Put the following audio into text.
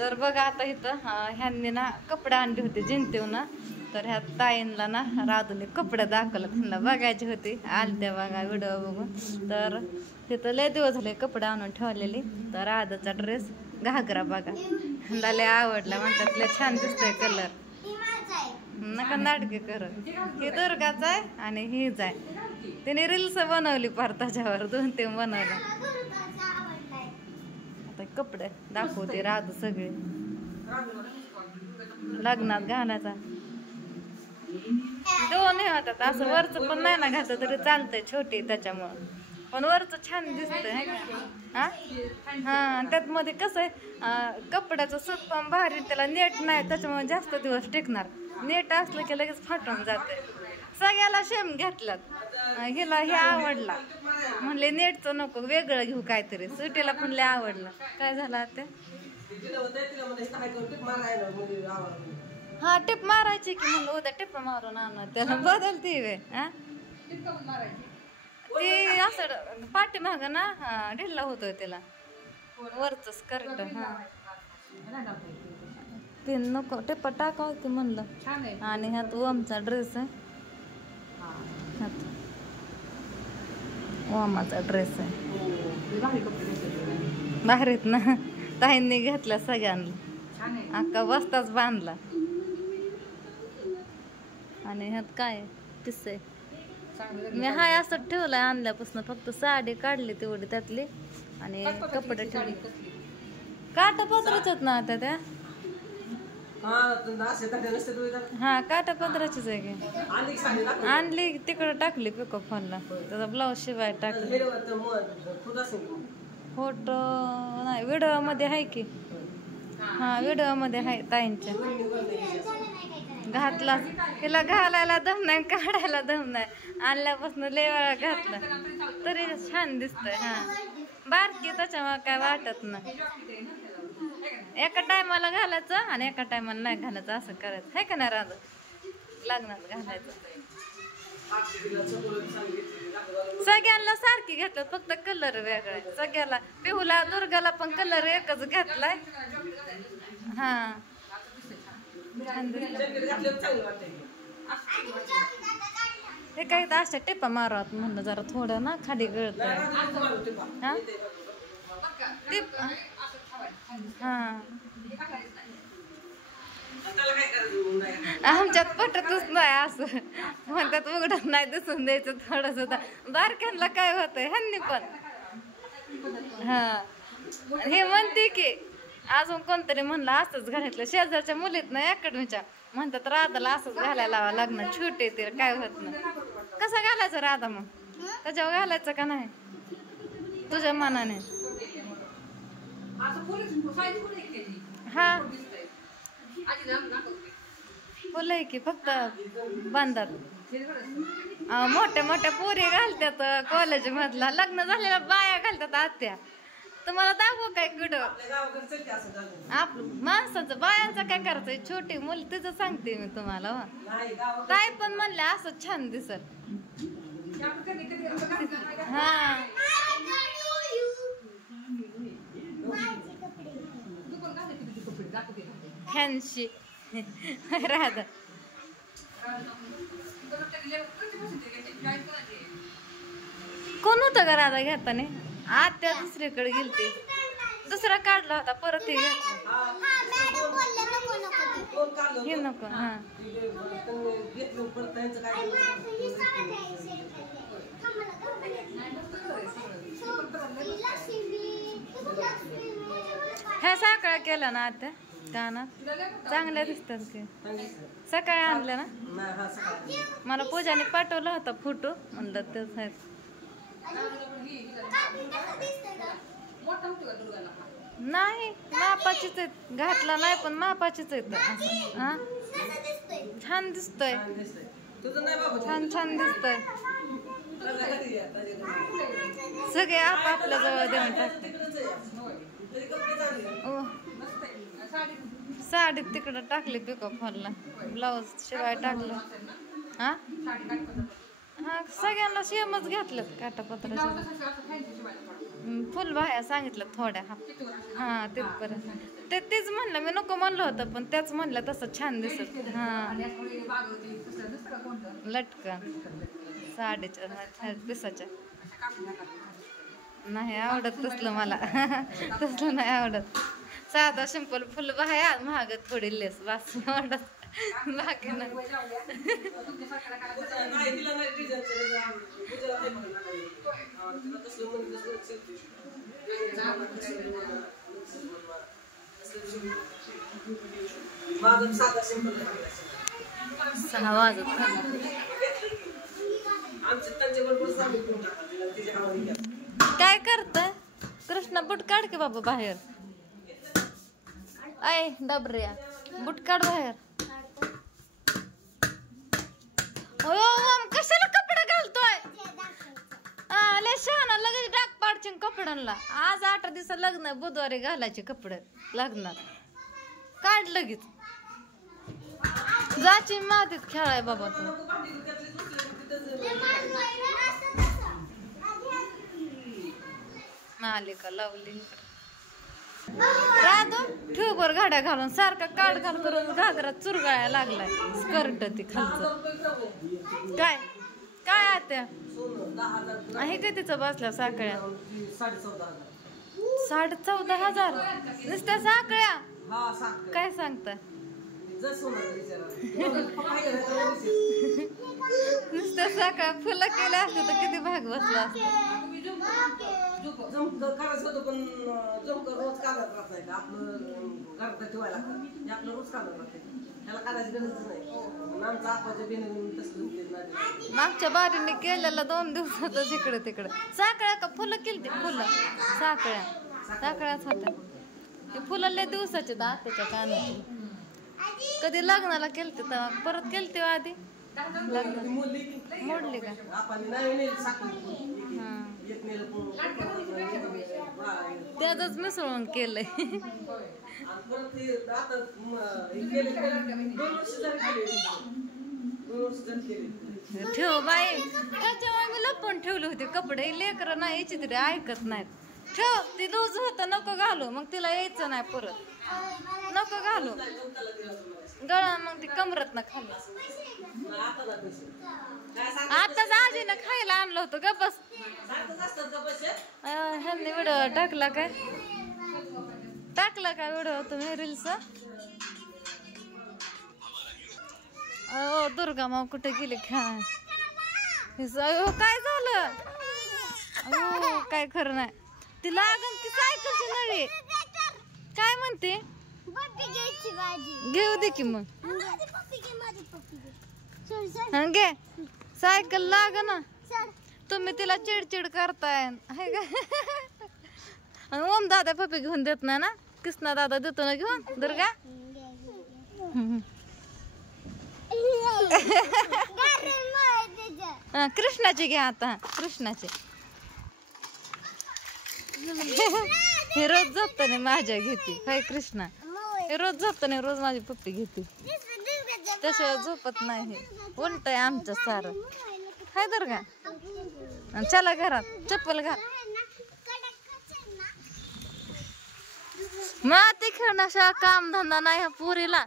तर बघा आता इथं ह्यांनी ना कपडे आणले होते जिंतीव ना, तर ह्या ताईंना ना राधूने कपडे दाखवलं, त्यांना बघायचे होते, आलत्या बघा व्हिडिओ बघून. तर तिथं लय दिवस झाले कपडे आणून ठेवलेले. तर राधाचा ड्रेस घागरा बघा ह्यांना लय आवडला, म्हणतात लय छान दिसतोय कलर. नका नाटके करत, ही दुर्गाच आहे आणि हीच आहे. तिने रील्स बनवली पार त्याच्यावर 2-3 बनवल्या. आता कपडे दाखवते राधू सगळे लग्नात घालायचा. दोन्ही होतात, असं वरच पण नाही ना घातलं तरी चालतंय, छोटी त्याच्यामुळं. पण वरच छान दिसतंय हा. हा त्यात मध्ये कसं आहे कपड्याचं सूत पण भारी, त्याला नेट नाही त्याच्यामुळे जास्त दिवस टिकणार. नेट असलं की लगेच फाटून जाते. सगळ्याला शेम घेतल्यात, हिला हे आवडला, म्हणले नेटचं नको वेगळं घेऊ काहीतरी. सुटीला पण लय आवडलं. काय झालं ते हा टिप मारायची की, म्हणलं उद्या टिप मारून आणू, त्याला बदलती वे हा ते असं पाठीमाग ना ढिल्ला होतोय त्याला वरच स्कर्ट. हा ते नको टिप्पा टाकाव ते म्हणलं. आणि ह्यात ओमचा ड्रेस आहे, ह्यात ओमाचा ड्रेस आहे, भारीत ना. ताईंनी घेतला सगळ्यांना, अख्खा बस्ताच बांधला. आणि ह्यात काय किस्से मी हाय असं ठेवलंय आणल्यापासून, फक्त साडी काढली तेवढी त्यातली आणि कपडे ठेवले. काटापत्राच्याच ना आता त्या, हा काटापत्राचीच आहे की. आणली तिकडं टाकली पिको फॉलला, त्याचा ब्लाऊज शिवाय टाकली. फोटो नाही व्हिडिओ मध्ये आहे की, हा व्हिडिओ मध्ये आहे ताईंच्या. घातला तिला घालायला दम नाही, काढायला दम नाही, आणल्यापासून लय वेळा घातला तरी छान दिसतंय. हा बारकी त्याच्यामुळे काय वाटत नाही. एका टायमाला घालायचं आणि एका टायमाला नाही घालायचं, असं करायचं आहे का नाही राधू. लग्नात घालायचं. सगळ्यांना सारखी घेतलं, फक्त कलर वेगळा आहे सगळ्याला. पिहूला दुर्गाला पण कलर एकच घेतलाय. हा हे काही तर अशा टिपा मारत म्हणलं जरा थोडं ना खाली गळत. हा टिप हा आमच्यात पटतच नाही, असं म्हणतात उघडत नाही दिसून द्यायचं थोडस. बारक्यांना काय होतंय ह्यांनी पण. हा हे म्हणते की अजून कोणतरी म्हणलं असंच घालायचं, शेजारच्या मुलीत ना अकॅडमीच्या म्हणतात राधाला असंच घालायला लावा लग्नात, छोटे ते काय होत नाही. कसं घालायचं राधा मग, त्याच्यावर घालायचं का नाही तुझ्या मनाने. हा फुलं आहे की फक्त बांधतात. मोठ्या मोठ्या पोरी घालतात कॉलेज मधला, लग्न झालेल्या बाया घालतात आत्या. तुम्हाला दाखवू काय व्हिडिओ आपलं माणसाचं बायांचं काय करायचं. छोटी मुली तिचं सांगते मी तुम्हाला. काय पण म्हणले असं छान दिसत. हा फॅन्सी राधा कोण होतं का राधा घेताना. आत्या दुसरीकडे गेलती, दुसरा काढला होता परत हे हे नको. हा ह्या साखळ्या केल्या ना आता कानात, चांगल्या दिसतात की. सकाळी आणलं ना, मला पूजाने पाठवला होता फोटो, म्हणलं तेच आहेत. नाही मापाचीच आहेत, घातला नाही पण मापाचीच आहेत. हा छान दिसतोय, छान छान दिसतोय. सगळे आपापल्या जवळ देऊन टाकते. साडी तिकडं टाकली पिको फॉलला, ब्लाऊज शिवाय टाकलं. हा हा सगळ्यांना सेमच घेतलं काटापत्राचे. फुल बाह्या सांगितलं थोड्या. हा तिथपर्यंत तेच म्हणलं मी नको म्हणलं होतं पण त्याच म्हणलं तसं छान दिसत. हा लटकन साडेच्या पिसाच्या नाही आवडत तसलं मला. तसलं नाही आवडत. साधा सिंपल फुल बाह्या महाग थोडी लेस वास आवडत. बाकी नाही. सहा वाजत काय करतय कृष्णा बुट काढ की बाबा बाहेर. आय डबऱ्या बुट काढ बाहेर. कशाला कपडे घालतोय. लय शहाणा लगेच डाग पाडचे कपड्यांना. आज 8 दिवस लग्न बुधवारी घालायचे कपडे लग्नात. काढ लगेच जाची मातीत खेळाय बाबा तू. मालिका लावली राधू ठेव बर गाड्या घालून सारखा काढ घाल करून घागरा चुरगाळ्या लागलाय. स्कर्ट ती खालचं काय काय आत्या आहे का तिचं बसल्या साखळ्या. 14,500 नुसत्या साखळ्या. काय सांगता नुसत्या साखळ्या फुलं केल्या असते तर किती भाग बसला असता. करायचं होतं पण जमकर रोज काढत राहत नाही का आपलं घरात ठेवायला लागतं. आपलं रोज काढत राहते त्याला काढायची गरजच नाही. आमचा आपाच्या बिन तसं मागच्या बारीने केलेला 2 दिवसातच इकडे तिकडे. साखळ्या का फुलं केली फुलं साखळ्याच होत्या. ते फुलं लय दिवसाचे आत्याच्या कानात. कधी लग्नाला केलते तेव्हा परत केलते आधी मोडली का. त्यातच मिसळून केलंय. ठेव बाई त्याच्यामुळे मी लपून ठेवले होते कपडे. लेकरं नाही यायची तरी ऐकत नाहीत. ठेव ती लूज होत नको घालू मग तिला यायचं नाही परत. नको घालू गळा मग ती कमरत ना खाली. आताच आजीनं खायला आणलं होतं ग बस. ह्यांनी व्हिडिओ टाकला काय व्हिडिओ तुम्ही रील्स. दुर्गा माव कुठे गेली खेळा. काय झालं काय खरं नाही. ती लागन ती सायकलची नळी काय म्हणते. घेऊ दे की मग घे सायकल लाग ना. तुम्ही तिला चिडचिड करताय आहे का. ओम दादा पप्पी घेऊन देत नाही ना. कृष्णा दादा देतो ना घेऊन दुर्गा. कृष्णाची घ्या आता कृष्णाचे. हे रोज झोपताना माझ्या घेते काय कृष्णा. हे रोज झोपताना रोज माझी पप्पी घेते. त्याशिवाय झोपत नाही. उलट आहे आमचं सारं हाय दुर्गा. चला घरात चप्पल घाल. माती खेळण्याशिवाय काम धंदा नाही ह्या पुरीला.